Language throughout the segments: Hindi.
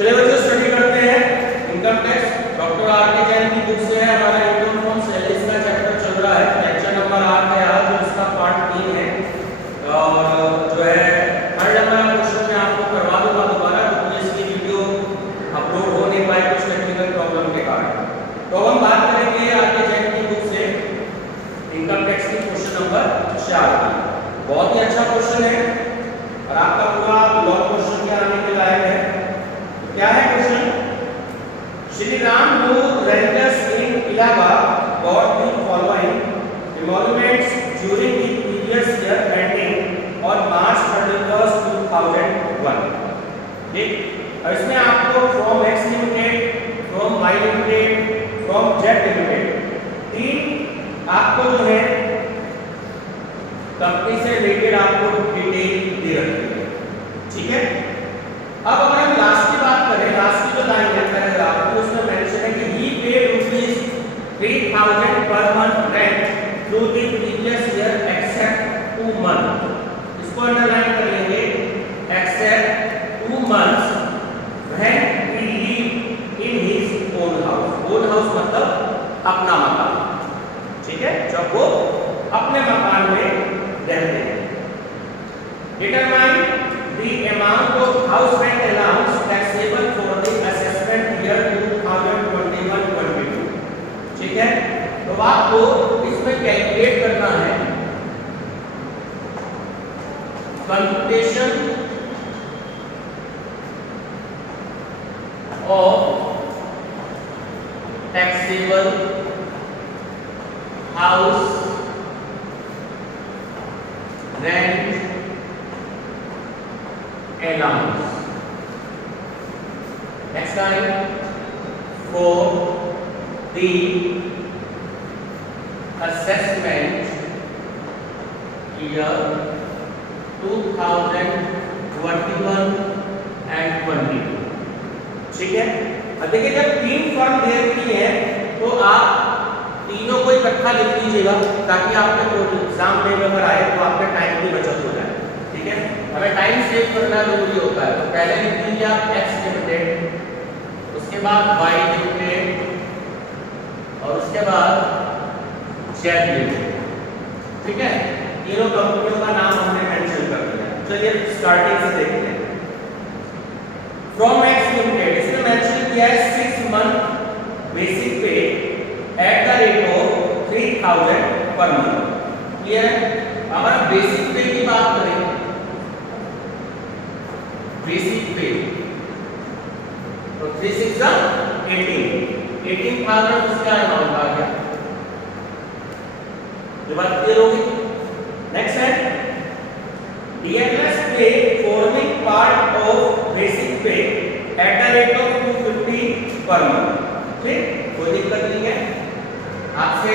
चलिए बच्चों स्टडी करते हैं इनकम टैक्स। डॉक्टर आर के जैन की बुक से है, हमारा इनकम फॉर्म सैलरीज का चैप्टर चल रहा है। लेक्चर नंबर 8 है आज, इसका पार्ट 3 है। और जो है हर नंबर क्वेश्चन में आपको करवा दूंगा दोबारा, क्योंकि इसकी वीडियो अपलोड हो नहीं पाई कुछ टेक्निकल प्रॉब्लम के कारण। तो हम बात करेंगे आर के जैन की बुक से इनकम टैक्स की क्वेश्चन नंबर 4 की। बहुत ही अच्छा क्वेश्चन है और आपका पूरा लॉन्ग क्वेश्चन के आने के लायक है। क्या है question? Shri Ram who renters in Allahabad got the following emoluments during the previous year ending on March 31st 2001। ठीक, और इसमें आपको from X limited, from Y limited, from Z limited, तीन आपको जो है कंपनी से रिलेटेड आपको डिटेल दे रखी है। ठीक है, अब अगर हम लास्ट की बात करें, लास्ट की जो लाइन है पैराग्राफ की, उसमें मेंशन है कि ही paid rupees 3000 per month rent through the previous year except 2 month. इसको अंडरलाइन कर लेंगे, except 2 months when he live in his own house. Own house मतलब अपना मकान। ठीक है, जब वो अपने मकान में रहते हैं। Determine the amount of house rent allowance taxable for the assessment year 2021-22। ठीक है, तो आपको इसमें कैलकुलेट करना है computation of taxable house rent allowance। Next time, for the assessment year 2021 and 22। ठीक है, अब देखिए जब तीन फर्म दे रखी है तो आप तीनों को इकट्ठा लिख लीजिएगा, ताकि आपके एग्जाम में अगर आए तो आपके टाइम की बचत हो जाए। ठीक है, हमें टाइम सेव करना जरूरी होता है। तो पहले लिख दीजिए आप X लिमिटेड, उसके बाद Y लिमिटेड और उसके बाद Z लिमिटेड। ठीक है, तीनों कंपनियों का नाम हमने मेंशन कर दिया। चलिए स्टार्टिंग से देखते हैं। फ्रॉम X लिमिटेड, इसमें मेंशन किया है 6 month basic pay at the rate of 3000 per month. Clear है? हमारा बेसिक पे की बात करें, बेसिक पे तो 3 6 18,000 उसका अमाउंट आ गया। ये बात क्लियर होगी। नेक्स्ट है DLS पे forming part of basic pay at the rate of 250 per month. ठीक, कोई दिक्कत नहीं है। आपसे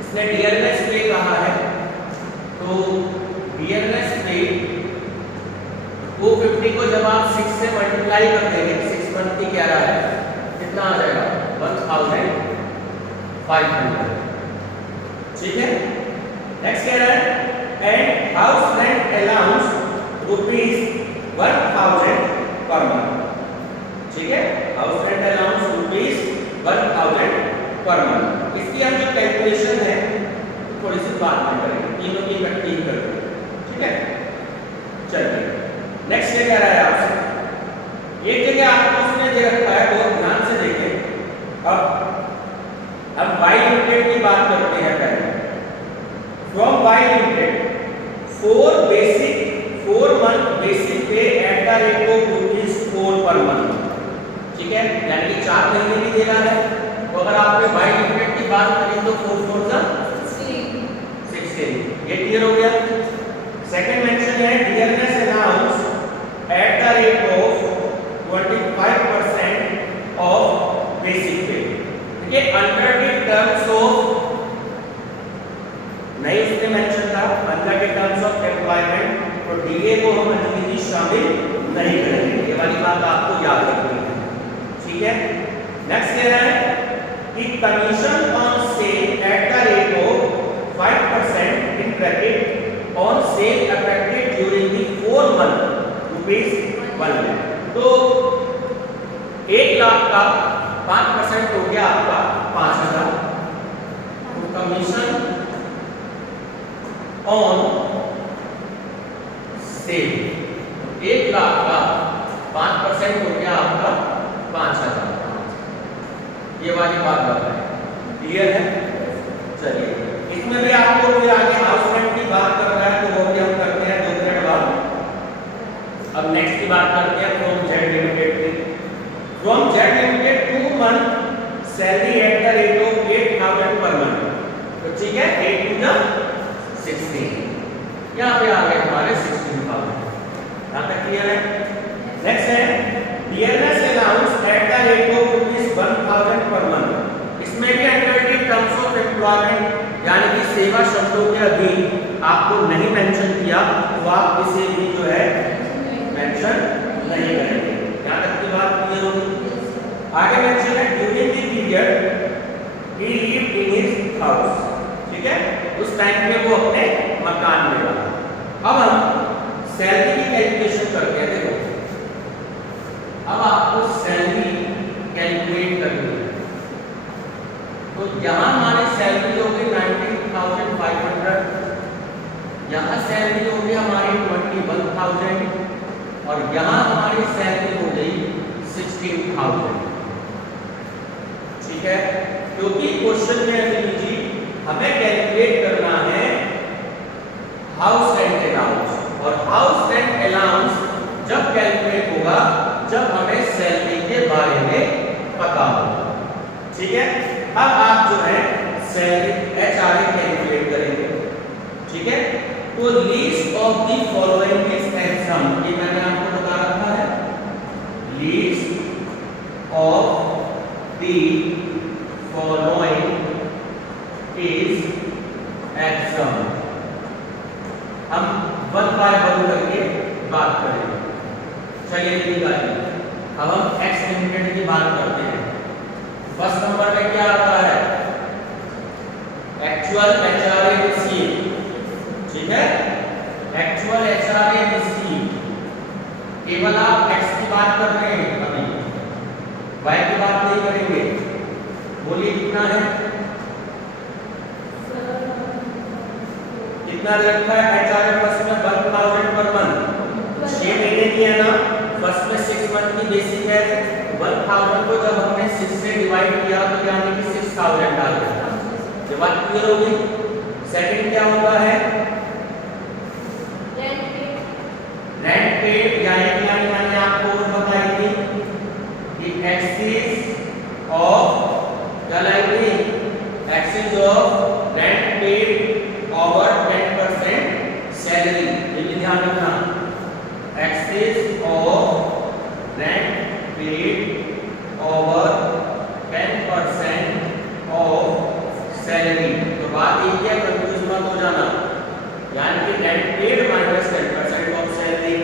इसने DLS पे कहा है, तो DLS पे 250 को जब आप 6 से मल्टीप्लाई कर देंगे, 6 मंथ की क्या रहा है, कितना आ जाएगा 1500। ठीक है, नेक्स्ट कह रहा है and house rent allowance rupees 1000 per month. ठीक है, house rent allowance rupees 1000 per month. इसकी हम जो कैलकुलेशन है थोड़ी सी बात में करेंगे, तीनों की इकट्ठी करके। ठीक है, चलिए नेक्स्ट क्या कह रहा है आपसे। एक जगह आपको उसने दे रखा है, बहुत ध्यान से देखें। अब Y लिमिटेड की बात करते हैं पहले। From Y limited 4 month basic pay at the rate of ₹4 per month. ठीक है, यानी कि 4 महीने भी देना है। तो अगर आपने Y लिमिटेड की बात करें तो 4 4 जा 16। ये क्लियर हो गया। सेकंड मेंशन है DLS allowance at the rate of 25% of basic pay। ठीक है, under the terms of, नहीं उसने मेंशन था under the terms of employment, तो DA को हम अनूठी शामिल नहीं करेंगे। ये वाली बात आपको याद रखनी है। ठीक है, नेक्स्ट कह रहा है कि commission on sale at the rate of 5% in bracket on sale affected during the 4 month ₹1 lakh। तो 1 लाख का 5% हो गया आपका 5000। तो कमीशन ऑन सेल 1 लाख का 5% हो गया आपका 5000। ये वाली बात बताएं, क्लियर है? चलिए इसमें भी आपको फिर आगे हाउस रेंट की बात कर रहा है तो वो भी हम करते हैं 2 मिनट बाद। अब नेक्स्ट की बात करते हैं फ्रॉम जेड लिमिटेड की। From Z limited 2 month salary eight the rate of 8000 per month. तो ठीक है 8 × 16 यहाँ पे आ गए हमारे 16,000। यहाँ तक क्लियर है? नेक्स्ट है dearness allowance eight the rate of ₹1000 per month. इसमें भी under the terms of employment यानी कि सेवा शब्दों के अधीन आपको नहीं मेंशन किया तो आप इसे भी जो है मेंशन नहीं करेंगे। यहाँ तक की बात क्लियर होगी? आगे मेंशन है during the period he lived in his house. ठीक है, उस टाइम पे वो अपने मकान में रहा। अब हम सैलरी की कैलकुलेशन करते हैं। देखो अब आपको सैलरी कैलकुलेट करनी है। तो यहाँ हमारी सैलरी होगी 19,500, यहाँ सैलरी होगी हमारी 21,000 और यहाँ हमारी सैलरी हो गई 16,000। ठीक है, क्योंकि क्वेश्चन में अभी जी हमें कैलकुलेट करना है हाउस रेंट अलाउंस, और हाउस रेंट अलाउंस जब कैलकुलेट होगा जब हमें सैलरी के बारे में पता होगा। ठीक है, अब आप जो है सैलरी HRA कैलकुलेट करेंगे। ठीक है, तो least of the following is exam, ये मैंने आपको बता रखा है। Least of the following is exam. हम 1 बाय 1 करके बात करेंगे। चलिए ठीक है, अब हम एक्स लिमिटेड की बात करते हैं। फर्स्ट नंबर में क्या आता है? Actual HRA receive. ठीक है, एक्चुअल HRA रिसीव। केवल आप एक्स की बात कर रहे हैं, अभी वाई की बात नहीं करेंगे। बोलिए कितना है? कितना रखा है HRA फर्स्ट में? 1,000 पर मंथ। 6 महीने की है ना, फर्स्ट में 6 मंथ की बेसिक है। 1,000 को जब हमने 6 से डिवाइड किया तो यानी कि 6,000 डाल दिया। ये बात क्लियर हो गई? सेकंड क्या होता है? रेंट पेड यानी कि मैंने आपको बताई थी कि एक्सिस ऑफ क्या लाएंगे? Axis of rent paid over 10% salary. ये भी ध्यान रखना, axis of rent paid over 10% of salary. तो बात एक है, कंफ्यूज मत हो जाना, यानी कि rent paid minus 10% of salary.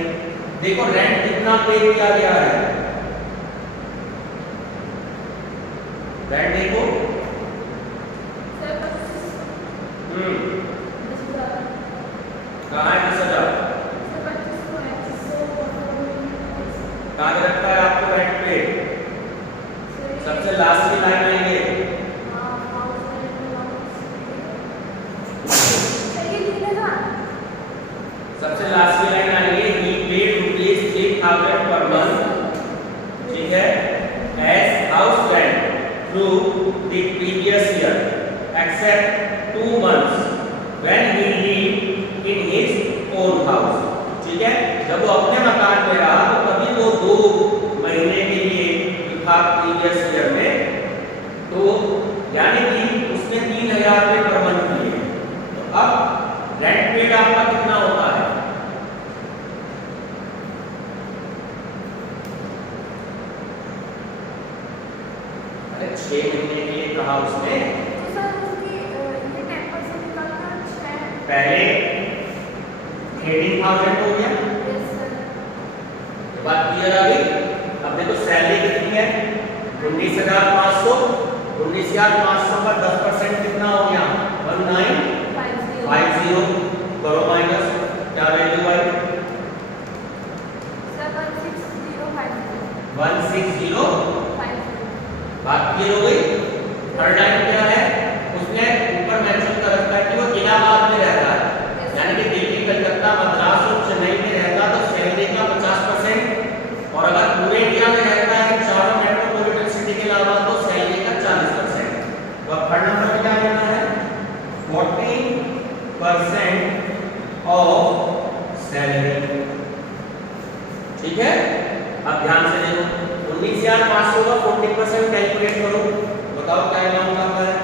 देखो रेंट कितना पे किया गया है, रेंट देखो कहाँ है 10,000? कहाँ रखा है आपको रेंट पे? सबसे लास्ट की लाइन आएंगे। सबसे लास्ट की लाइन आएंगे he paid ₹8,000 per month। ठीक है, as house rent through the previous year except 2 months when he lived in his own house। ठीक है, जब वो अपने मकान में रहा तो कभी वो 2 महीने के लिए था प्रीवियस ईयर में, तो यानी कि उसने 3,000 रुपये पर मंथ दिए। तो अब रेंट पेड आपका कितना होता है? अरे 6 महीने के लिए कहा उसने, पहले 18,000 हो गया। बात क्लियर आ गई? अब देखो सैलरी कितनी है? 19,500। 19,500 का 10% कितना हो गया? 1950। करो माइनस, क्या वैल्यू आई? 76050। 1605। बात क्लियर हो गई। थर्ड लाइन क्या है, उसने ऊपर मेंशन कर रखा है कि वो इलाहाबाद में रहता है, यानी कि दिल्ली, कलकत्ता, मद्रास और चेन्नई में रहता तो सैलरी का 50%, और अगर पूरे इंडिया में रहता है चारों मेट्रोपॉलिटन सिटी के अलावा तो सैलरी का 40%। तो अब थर्ड नंबर पे क्या लेना है, 40% ऑफ सैलरी। ठीक है, अब ध्यान से देखो, 19,500 का 40% कैलकुलेट करो, बताओ क्या अमाउंट आता है।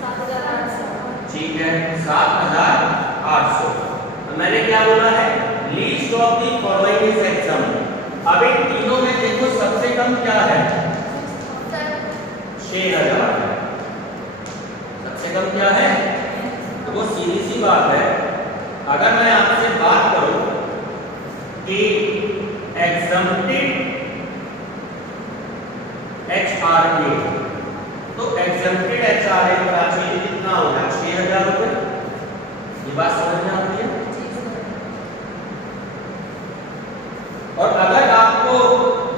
7,800। ठीक है, 7,800। मैंने क्या बोला है, least of the following is exam. अब इन तीनों में देखो सबसे कम क्या है, 6,000 है। सबसे कम क्या है, तो वो सीधी सी बात है, अगर मैं आपसे बात करूं कि एग्जम्प्टेड HRA, तो एग्जम्प्टेड HRA का राशि कितना होगा, 6,000 रुपए। ये बात समझ में आती है। और अगर आपको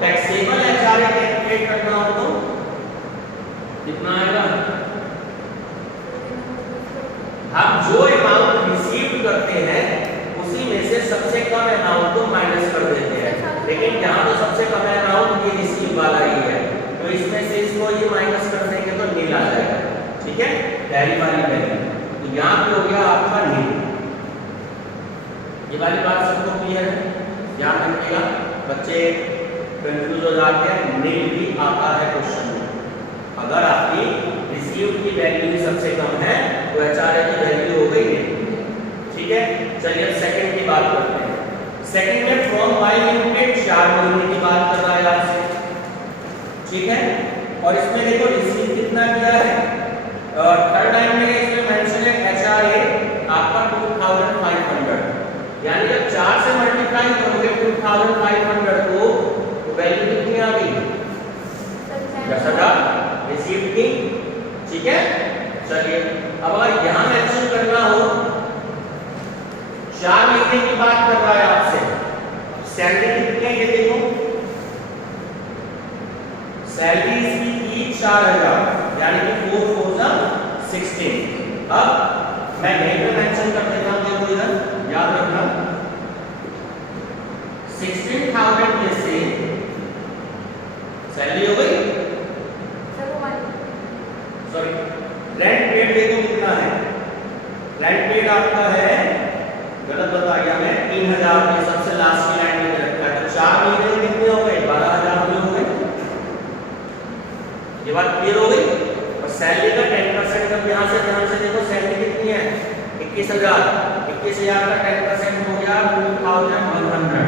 टैक्सेबल HRA कैलकुलेट करना हो तो कितना आएगा, हम जो अमाउंट रिसीव करते हैं उसी में से सबसे कम अमाउंट को माइनस कर देते हैं, लेकिन यहाँ तो सबसे कम अमाउंट ये रिसीव वाला ही है, तो इसमें से इसको ये माइनस कर देंगे तो नील आ जाएगा। ठीक है, पहली वाली वैल्यू, तो यहाँ पे हो गया आपका नील। ये वाली बात सबको क्लियर है, ध्यान रखिएगा, बच्चे कंफ्यूज हो जाते हैं। नील भी आता है क्वेश्चन में, अगर आपकी रिसीव की वैल्यू सबसे कम है तो HRA की वैल्यू हो गई नील। ठीक है, चलिए अब सेकंड की बात करते हैं। सेकंड में फ्रॉम बाय लिमिटेड 4 महीने की बात कर रहा है आपसे। ठीक है, और इसमें देखो रिसीव कितना किया है, थर्ड लाइन में इसमें मेंशन है HRA आपका 2,500, यानी जब 4 से मल्टीप्लाई करोगे 2,500 को तो वैल्यू कितनी आ गई, 10,000 रिसीव की। ठीक है, चलिए अब अगर यहां मेंशन करना हो, 4 महीने की बात कर रहा है आपसे, सैलरी कितनी है ये देखो, सैलरी इसकी की 4,000, यानी कि 4 4 16। अब मैं यहीं पे मेंशन कर देता हूं, देखो इधर याद रखना, 16,000 में से सैलरी हो गई, सॉरी रेंट पेड देखो कितना है, रेंट पेड आपका है, गलत बता गया मैं, 3,000 रुपये सबसे लास्ट की लाइन में रखा है, तो 4 महीने में कितने हो गए, 12,000 रुपये हो गए। ये बात क्लियर हो गई। और सैलरी का 10% जब यहाँ से ध्यान से देखो, सैलरी कितनी है, 21,000, 21,000 का 10% हो गया 2,100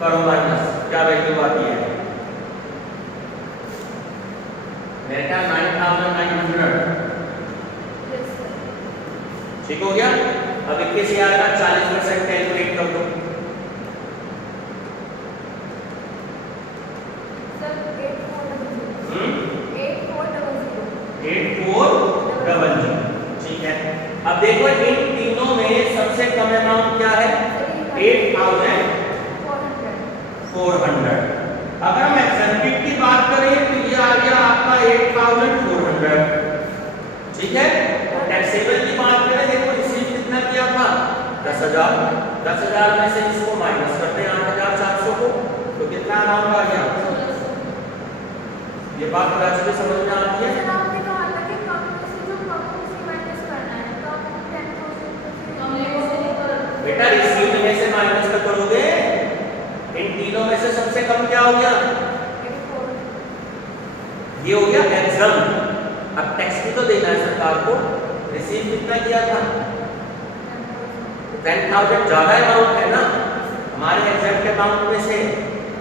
करो माइनस, क्या वैल्यू आती है, मेरे ख्याल 9,900। ठीक हो गया। अब 21,000 का 40% कैलकुलेट कर दो, सर 8400। ठीक है, अब देखो इन तीनों में सबसे कम अमाउंट क्या है, 8,400। अगर हम एग्जम्प्टेड की बात करें तो ये आ गया आपका 8,400। ठीक है, और टैक्सेबल की बात करें, देखो रिसीव कितना किया था, 10,000। 10,000 में से इसको माइनस करते हैं 8,400 को, तो कितना अमाउंट आ गया, ये बात बच्चों को समझ में आती है। बेटा रिसीव में से माइनस कर करोगे, इन तीनों में से सबसे कम क्या हो गया, ये हो गया एग्जाम। अब टैक्स भी तो देना है सरकार को, रिसीव कितना किया था, 10,000 ज्यादा अमाउंट है ना हमारे एग्जाम के अमाउंट में से,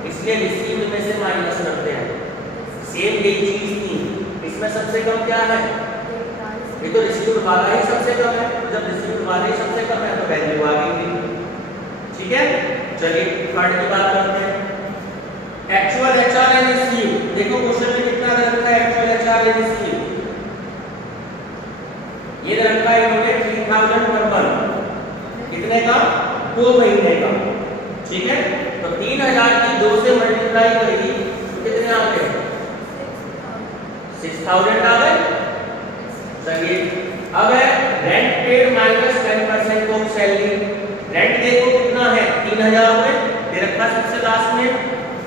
इसलिए रिसीव में से माइनस करते हैं। सेम यही चीज थी, इसमें सबसे कम क्या है, ये तो रिसीव वाला ही सबसे कम है, तो जब रिसीव वाला ही सबसे कम है तो वैल्यू आ गई। ठीक है, चलिए थर्ड की बात करते हैं, एक्चुअल HRA रिसीव। देखो क्वेश्चन में कितना रखा है एक्चुअल HRA रिसीव, ये रखा है इन्होंने 3,000 पर मंथ, कितने का, 2 महीने का। ठीक है, तो 3000 की 2 से मल्टीप्लाई करेगी तो कितने आ गए? 6000 आ गए। चलिए अब है rent paid minus 10% of salary. Rent देखो कितना है, 3000 रुपए दे रखा सबसे लास्ट में,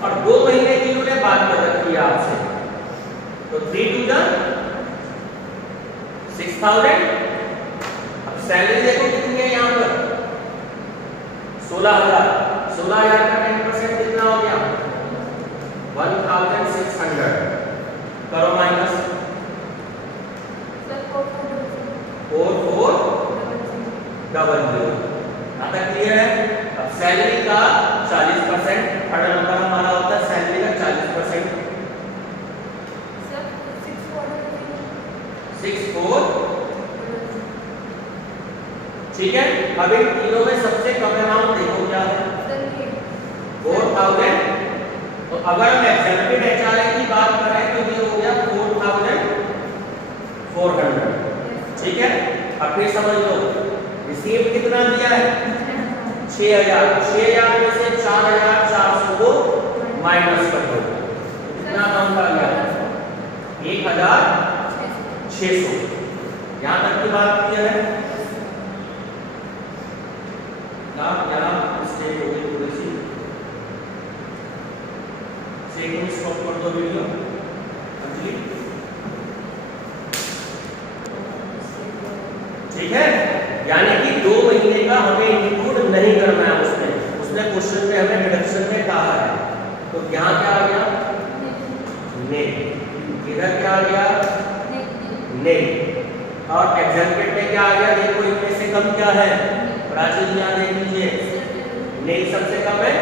और 2 महीने की उन्होंने बात कर रखी है आपसे, तो 3 2 6000। अब सैलरी देखो कितनी है यहाँ पर, 16000। 16000 का 10% कितना हो गया? 1600। करो माइनस 4400। आता क्लियर है? अब सैलरी का 40%, थर्ड नंबर हमारा होता है सैलरी का 40%। 64। ठीक है, अब इन तीनों में सबसे कम अमाउंट देखो क्या है? 4000। तो अगर हम एक्सेप्टेड एचआरए की बात करें तो ये हो गया 4400। ठीक है, अब फिर समझ लो रिसीव कितना दिया है? 6000। 6000 में से 4400 को माइनस कर दो, कितना अमाउंट आ गया? 1600। यहां तक की बात क्लियर है ना? यहाँ मिस्टेक हो गई थोड़ी सी, सेकंड स्टॉप कर दो वीडियो अंजलि। ठीक है, यानी कि 2 महीने का हमें इंक्लूड नहीं करना है उसमें क्वेश्चन में हमें डिडक्शन में कहा है। तो यहाँ क्या आ गया? नेट। इधर क्या आ गया? नेट। और एग्जाम्पल में क्या आ गया? देखो इनमें से कम क्या है? प्राचीन यहाँ देख लीजिए, नेट सबसे कम है।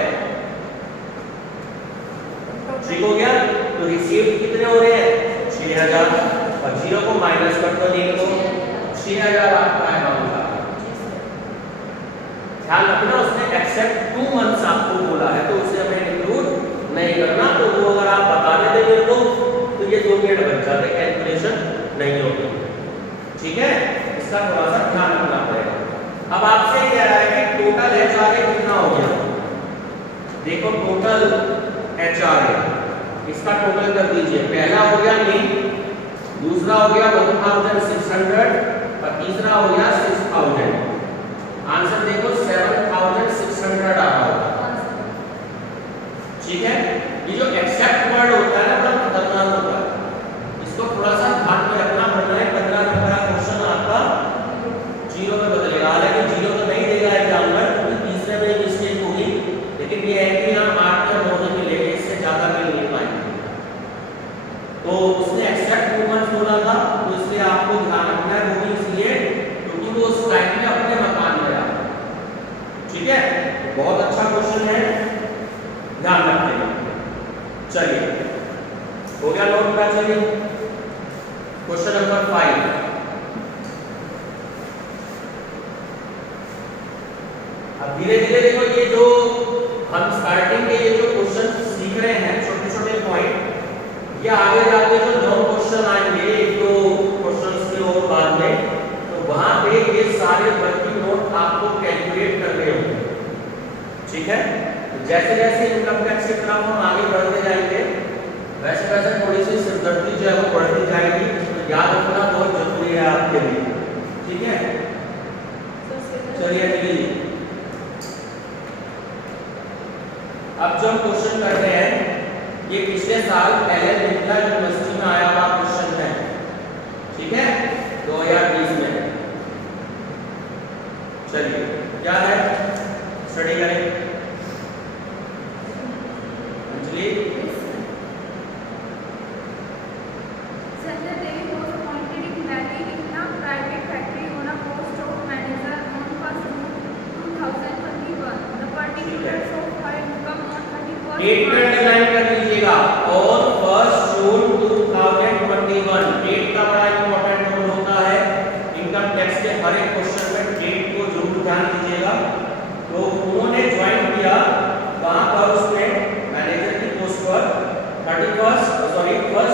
ठीक हो गया, तो रिसीव कितने हो रहे हैं? 6000, और 0 को माइनस कर दो, नेट को 6000 आपका अमाउंट आ गया। ध्यान रखना उसने एक्सेप्ट 2 मंथ्स आपको बोला है, तो उसे हमें इंक्लूड नहीं करना। तो वो अगर आप बता देते मेरे को तो ये 2 मिनट बच जाते, कैलकुलेशन नहीं होगी। ठीक है, इसका थोड़ा सा ध्यान रखना पड़ेगा। अब आपसे कह रहा है कि टोटल एचआरए कितना हो गया? देखो टोटल एचआरए, इसका टोटल कर दीजिए। पहला हो गया नेट, दूसरा हो गया 1600, और तीसरा हो गया 6000। आंसर देखो 7600 आ रहा होगा। ठीक है, ये जो एक्सेप्ट वर्ड होता है ना बड़ा खतरनाक होता है, इसको थोड़ा सा ध्यान में रखना पड़ता है। 15 नंबर का क्वेश्चन आपका 0 में बदलेगा, हालांकि 0 तो नहीं देगा एग्जाम में, क्योंकि तीसरे में मिस्टेक होगी, लेकिन ये है कि हम 8 या 9 में मिलेंगे, इससे ज्यादा मिल नहीं पाएंगे। तो उसने एक्सेप्ट 2 मंथ्स बोला था, तो इसलिए आपको ध्यान रखना है, वो भी इसलिए क्योंकि वो उस टाइम में अपने मकान में था। ठीक है, बहुत अच्छा क्वेश्चन है, ध्यान रखते हैं। चलिए हो गया नोट का। चलिए क्वेश्चन नंबर 5। अब धीरे धीरे देखो ये जो हम स्टार्टिंग के ये जो क्वेश्चन सीख रहे हैं, छोटे छोटे पॉइंट, ये आगे जाके जो 9 क्वेश्चन आएंगे, 1-2 क्वेश्चंस के और बाद में, तो वहां पे ये सारे वर्किंग नोट आपको कैलकुलेट करने होंगे। ठीक है, जैसे जैसे इनकम टैक्स की तरफ हम आगे बढ़ते जाएंगे, वैसे वैसे थोड़ी सी सिरदर्दी जो है वो बढ़ती जाएगी। तो याद रखना बहुत जरूरी है आपके लिए। ठीक है, चलिए जी, अब जो हम क्वेश्चन कर रहे हैं ये पिछले साल पहले बिरला यूनिवर्सिटी में आया हुआ क्वेश्चन है। ठीक है, 2020 में। चलिए क्या है, स्टडी करें। अंजलि डेट पर डिजाइन कर लीजिएगा। और 1 जून 2021 डेट का बड़ा इंपॉर्टेंट रोल होता है इनकम टैक्स के हर एक क्वेश्चन में, डेट को जरूर ध्यान दीजिएगा। तो उन्होंने ज्वाइन किया वहां पर उसमें मैनेजर की पोस्ट पर 1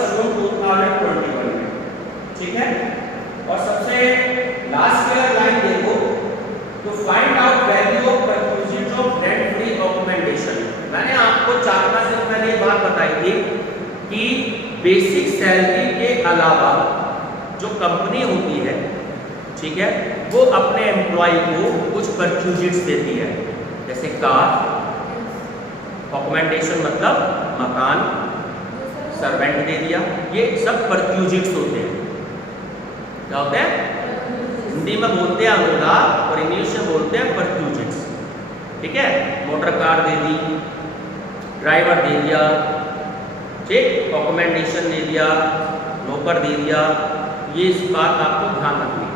जून 2021 में। ठीक है, और सबसे लास्ट के लाइन देखो, तो find out value of perquisite of rent free document मैंने आपको 4-5 दिन पहले ये बात बताई थी कि बेसिक सैलरी के अलावा जो कंपनी होती है, ठीक है, वो अपने एम्प्लॉय को कुछ परक्यूजिट्स देती है, जैसे कार, अकोमोडेशन मतलब मकान, सर्वेंट दे दिया, ये सब परक्यूजिट्स होते हैं। क्या होते हैं? हिंदी में बोलते हैं अनुदान और इंग्लिश में बोलते हैं परक्यूजिट्स। ठीक है, मोटर कार दे दी, ड्राइवर दे दिया, ठीक, अकोमोडेशन दे दिया, नौकर दे दिया, ये इस बात आपको ध्यान रखनी है।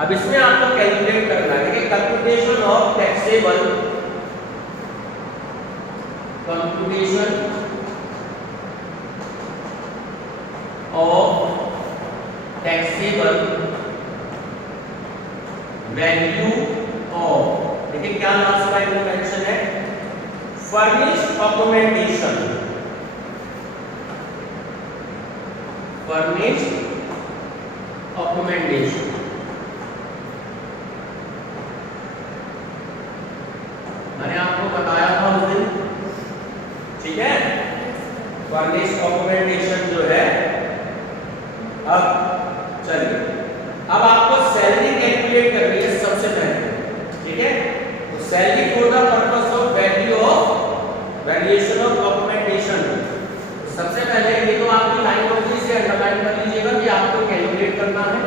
अब इसमें आपको कैलकुलेट करना है कि computation of taxable, computation of taxable value of, देखिए क्या लास्ट लाइन में मेंशन है, फर्निश्ड अकोमोडेशन, फर्निश्ड अकोमोडेशन। मैंने आपको बताया था उस दिन, ठीक है, फर्निश्ड अकोमोडेशन जो है। अब चलिए, अब आपको सैलरी कैलकुलेट करनी है सबसे पहले, ठीक है। तो salary for the purpose of value of valuation of accommodation, सबसे पहले ये तो आपकी लाइन ऑफ से अंडरलाइन कर लीजिएगा कि आपको कैलकुलेट करना है।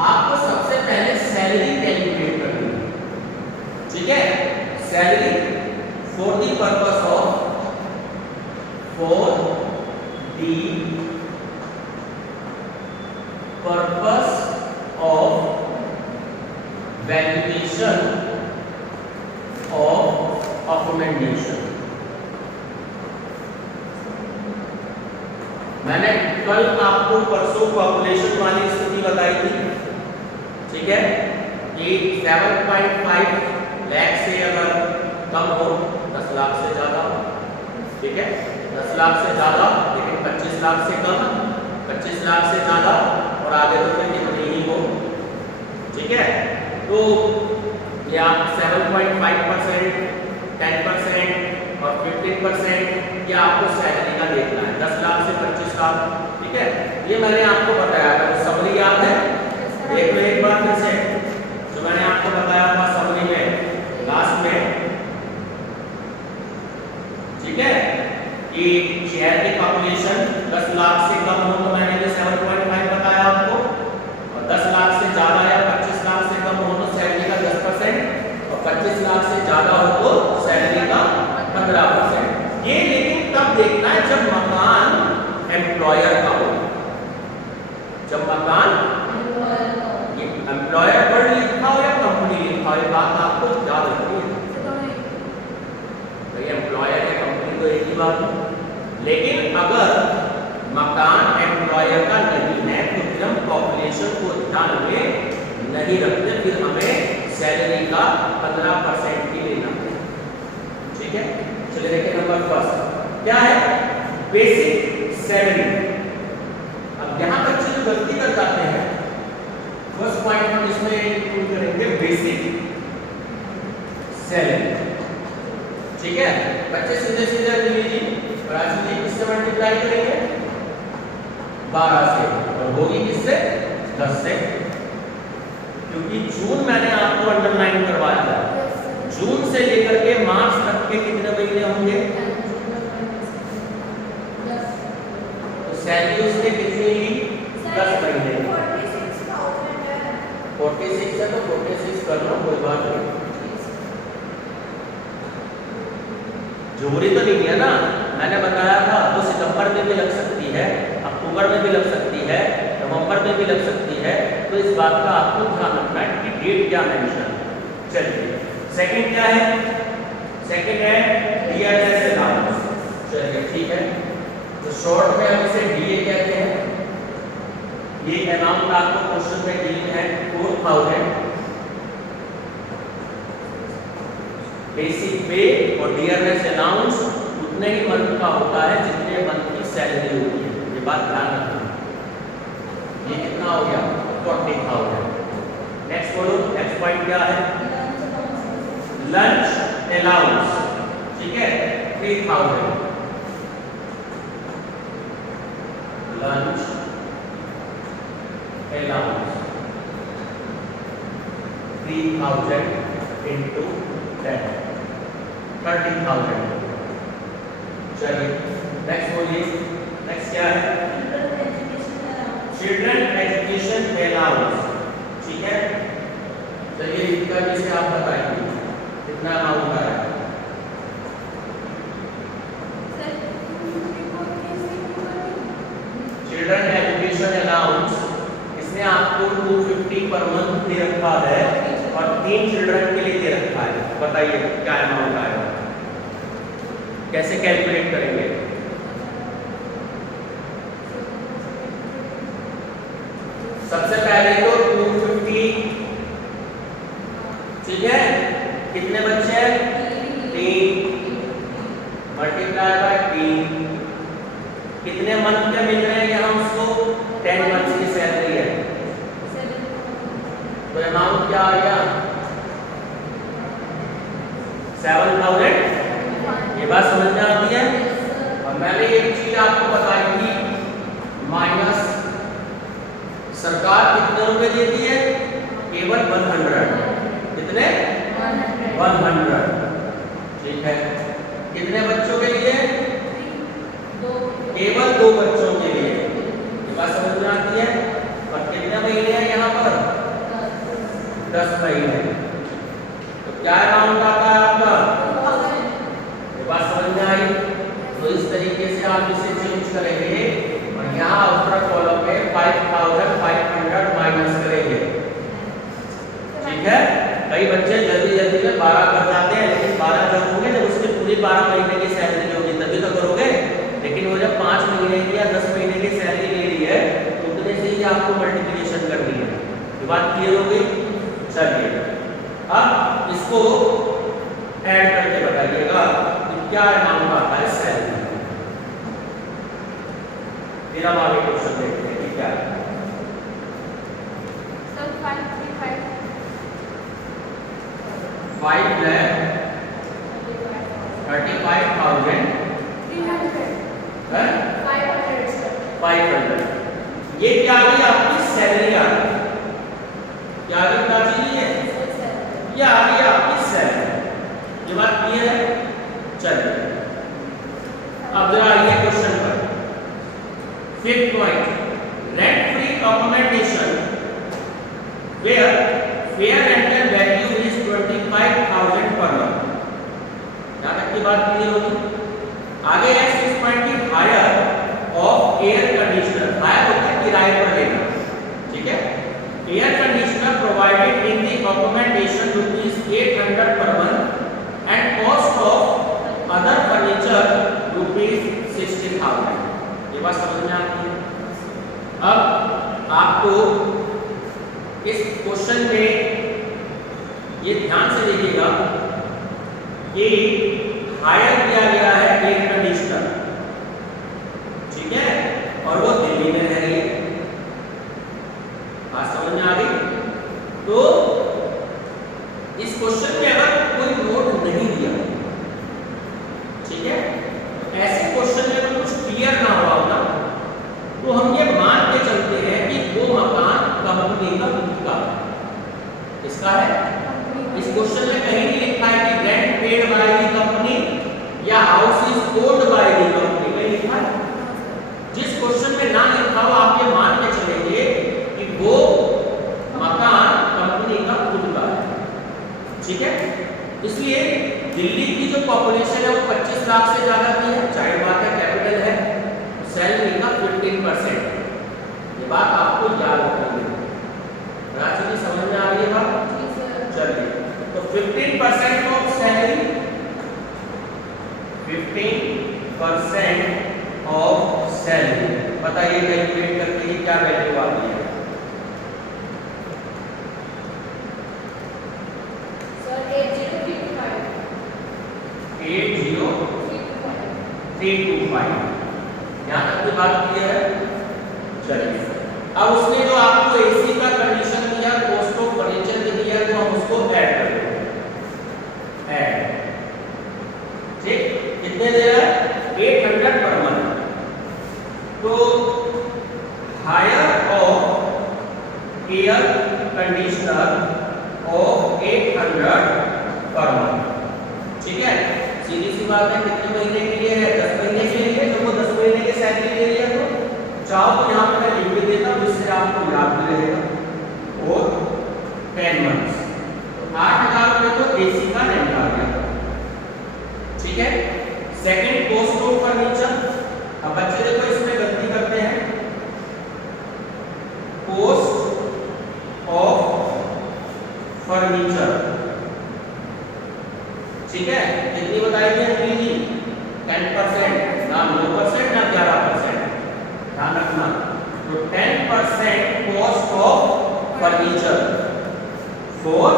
आपको सबसे पहले सैलरी कैलकुलेट करनी है, ठीक है। Salary for the purpose of, for the purpose of valuation of accommodation. मैंने कल आपको परसों पॉपुलेशन वाली स्थिति बताई थी, ठीक है, कि 7.5 लाख से अगर कम हो, 10 लाख से ज्यादा, ठीक है, 10 लाख से ज्यादा, लेकिन 25 लाख से कम, 25 लाख से ज्यादा और आगे तो फिर कितनी ही हो, ठीक है। तो ये आप 7.5%, 10% और 15% ये आपको सैलरी का देखना है, 10 लाख से 25 लाख, ठीक है। ये मैंने आपको बताया था, समरी याद है? देख लो एक बार फिर से, जो मैंने आपको बताया था समरी में लास्ट में, ठीक है, कि शहर की पॉपुलेशन 10 लाख से कम हो तो मैंने 7.5 बताया आपको, और 10 लाख से ज्यादा या 25 लाख से कम हो तो सैलरी का 10% और 25 लाख से ज्यादा हो तो सैलरी का 15%। ये लेकिन तब देखना है जब मकान एम्प्लॉयर का हो, जब मकान एम्प्लॉयर वर्ड लिखा हो या कंपनी लिखा हो, ये बात आपको याद रखनी है। भाई एम्प्लॉयर या कंपनी तो एक ही बात है, लेकिन अगर मकान एम्प्लॉयर का नहीं है तो फिर हम पॉपुलेशन को ध्यान में नहीं रखते, फिर हमें सैलरी का 15% ही लेना है, ठीक है। चलिए देखिए नंबर फर्स्ट क्या है, बेसिक सैलरी। अब यहाँ बच्चे जो गलती कर जाते हैं, फर्स्ट पॉइंट हम इसमें इंक्लूड करेंगे बेसिक सैलरी, ठीक है। बच्चे सीधे सीधे लीजिए, राशि जी किससे मल्टीप्लाई करेंगे, 12 से, और होगी किससे, 10 से, क्योंकि जून मैंने आपको अंडरलाइन करवाया था, जून से लेकर के मार्च तक के कितने महीने होंगे, तो सैलरी उसने कितनी ली, 10 महीने। 46 है तो 46 कर लो, कोई बात नहीं, जरूरी तो नहीं है ना। मैंने बताया था वो सितंबर में भी लग सकती है, अक्टूबर में भी लग सकती है, नवंबर में भी लग सकती है, तो इस बात का आपको ध्यान रखना है कि डेट क्या मेंशन। चलिए सेकंड क्या है, सेकंड है डीआरएस अलाउंस। चलिए ठीक है, तो शॉर्ट में हम इसे डीए कहते हैं। ये अमाउंट आपको क्वेश्चन में दी है 4000 बेसिक पे, और डीआरएस अलाउंस उतने ही मंथ का होता है जितने मंथ की सैलरी होती है, ये बात ध्यान रखना। ये कितना हो गया, 40,000। नेक्स्ट बोलो, नेक्स्ट पॉइंट क्या है, लंच अलाउंस, ठीक है, 3000 लंच अलाउंस 3000 into 10 30,000। चलिए नेक्स्ट बोलिए, नेक्स्ट क्या है? चिल्ड्रन एजुकेशन अलाउंस, ठीक है। चलिए इसका जैसे आप बताइए कितना अमाउंट आ रहा है? चिल्ड्रन एजुकेशन अलाउंस इसने आपको 250 पर मंथ दे रखा है और 3 चिल्ड्रन के लिए दे रखा है। बताइए क्या अमाउंट आएगा, कैसे कैलकुलेट करेंगे? सबसे पहले तो 250, ठीक है, कितने बच्चे हैं? 3 मल्टीप्लाई बाय 3, कितने मंथ के मिल रहे हैं यहाँ उसको? 10 मंथ्स की सैलरी है, तो अमाउंट क्या आ गया? 7000। ये बात समझ में आती है? और मैंने एक चीज आपको बताई थी, माइनस सरकार कितने रुपए देती है? केवल 100। कितने? 100, ठीक है। कितने बच्चों के लिए? केवल 2 बच्चों के लिए। ये बात समझ में आती है? और कितने महीने हैं यहाँ पर? 10 महीने। तो क्या अमाउंट आता है आपका? ये बात समझ में आई? तो इस तरीके से आप इसे चेंज करेंगे और यहाँ आउटर कॉलम में 5500 माइनस करेंगे, ठीक है। कई बच्चे जल्दी जल्दी में 12 कर जाते हैं, लेकिन 12 जब होंगे जब उसके पूरी 12 महीने की सैलरी होगी तभी तो करोगे। लेकिन वो जब 5 महीने की या 10 महीने की सैलरी ले रही है तो उतने से ही आपको मल्टीप्लिकेशन करनी है। ये बात क्लियर हो गई? चलिए अब इसको ऐड करके बताइएगा कि क्या अमाउंट आता है सैलरी। फिर हम आगे क्वेश्चन देखते हैं कि क्या है। 5,35,500 ये क्या आ गई आपकी सैलरी आ गई। क्या आ गई काजी है? ये आ गई आपकी सैलरी। ये बात क्लियर है? चलिए अब जरा आइए क्वेश्चन पर। 5th point, rent free accommodation where fair rental value is 25,000 per month. यहां तक की बात क्लियर होगी? आगे है 6 पॉइंट की hire of air conditioner. Hire होता है किराए पर लेना, ठीक है। Air conditioner provided in the accommodation ₹800 per month and cost of other furniture ₹60,000। ये बात समझ में आती है? अब आपको इस क्वेश्चन में ये ध्यान से देखिएगा कि हायर किया गया है एयर कंडीशनर, ठीक है, और वो दिल्ली में रह रही है। बात समझ में आ गई? तो इस क्वेश्चन में अगर कोई नोट नहीं दिया, ठीक है, ऐसे क्वेश्चन में अगर कुछ क्लियर ना हुआ होता तो हम ये मान के चलते हैं कि वो मकान कंपनी का खुद का है। इसका है? इस क्वेश्चन में कहीं नहीं लिखा है कि rent paid by the company या house is owned by the company, में लिखा है। जिस क्वेश्चन में ना लिखा हो आप ये मान के चलेंगे कि वो मकान कंपनी का खुद का है, ठीक है। इसलिए दिल्ली की जो पॉपुलेशन है वो 25 लाख से ज्यादा की है, जाहिर बात है कैपिटल है, सैलरी का 15%। ये बात आपको याद रखनी है। राजू जी समझ में आ रही है बात? चलिए तो 15% ऑफ सैलरी, 15% ऑफ सैलरी, बताइए कैलकुलेट करके क्या वैल्यू आती है? सर 80,325। यहाँ तक की बात क्लियर है? चलिए अब उसने जो आपको एसी का कंडीशन दिया, कॉस्ट ऑफ फर्नीचर दिया, तो हम उसको ऐड कर देंगे। Add 800 per month. ठीक है, सीधी सी बात है, कितने महीने के लिए है? 10 महीने के लिए। जब वो 10 महीने की सैलरी ले लिया तो चाहो तो यहाँ पे मैं लिख भी देता हूँ जिससे आपको याद भी रहेगा। और 10 मंथ्स 8,000 रुपए तो एसी का रेंट आ गया। ठीक है, सेकंड कॉस्ट ऑफ फर्नीचर। अब बच्चे देखो इसमें गलती करते हैं, कॉस्ट ऑफ फर्नीचर। ठीक है, कितनी बताएगी अंजलि जी? 10%, ना 9% ना 11%, ध्यान रखना। तो 10% cost of furniture for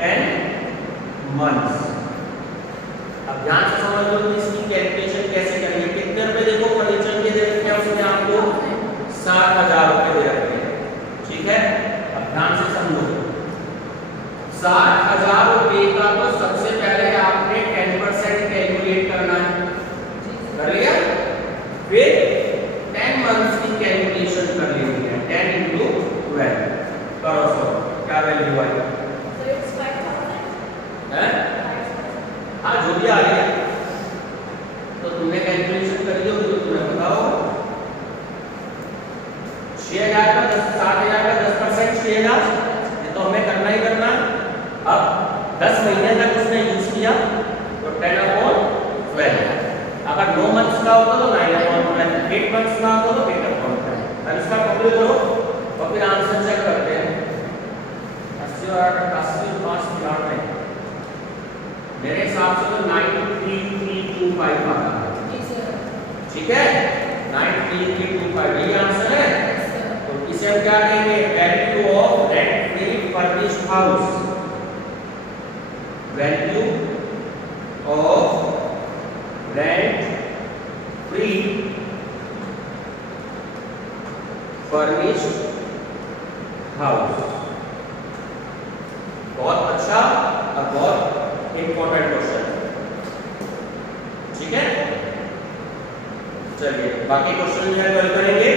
10 months. अब ध्यान से समझ लो कि इसकी कैलकुलेशन कैसे करनी है। कितने रुपए देखो फर्नीचर के दे रखे हैं उसने आपको? 7,000 रुपए दे रखे हैं। ठीक है, अब ध्यान से समझो, 7,000 रुपए का तो सबसे पहले आपने 10% कैलकुलेट करना है, कर लिया? फिर 10 मंथ्स की कैलकुलेशन कर लेनी है। 10 into 12 करो, सो क्या वैल्यू आएगी? हाँ, जो भी आ रही है तो तुमने कैलकुलेशन करी होगी तो तुम्हें पता होगा। 6,000 का 7,000 का 10% 6,000, ये तो हमें करना ही करना है। अब 10 महीने तक उसने यूज किया तो 10/12। अगर 9 मंथ्स का होता तो 9/12, 8 मंथ्स का होता तो 8/12। अब इसका कंप्लीट करो और फिर आंसर चेक करते हैं। 80 और 88 और 5 मिलान में मेरे हिसाब से तो 93325 आता है। ठीक है, 93325 यही आंसर है। तो इसे हम क्या कहेंगे? Value of rent free furnished house. Value of rent free furnished house. बहुत अच्छा और बहुत इंपॉर्टेंट क्वेश्चन। ठीक है, चलिए बाकी क्वेश्चन जो है कल करेंगे।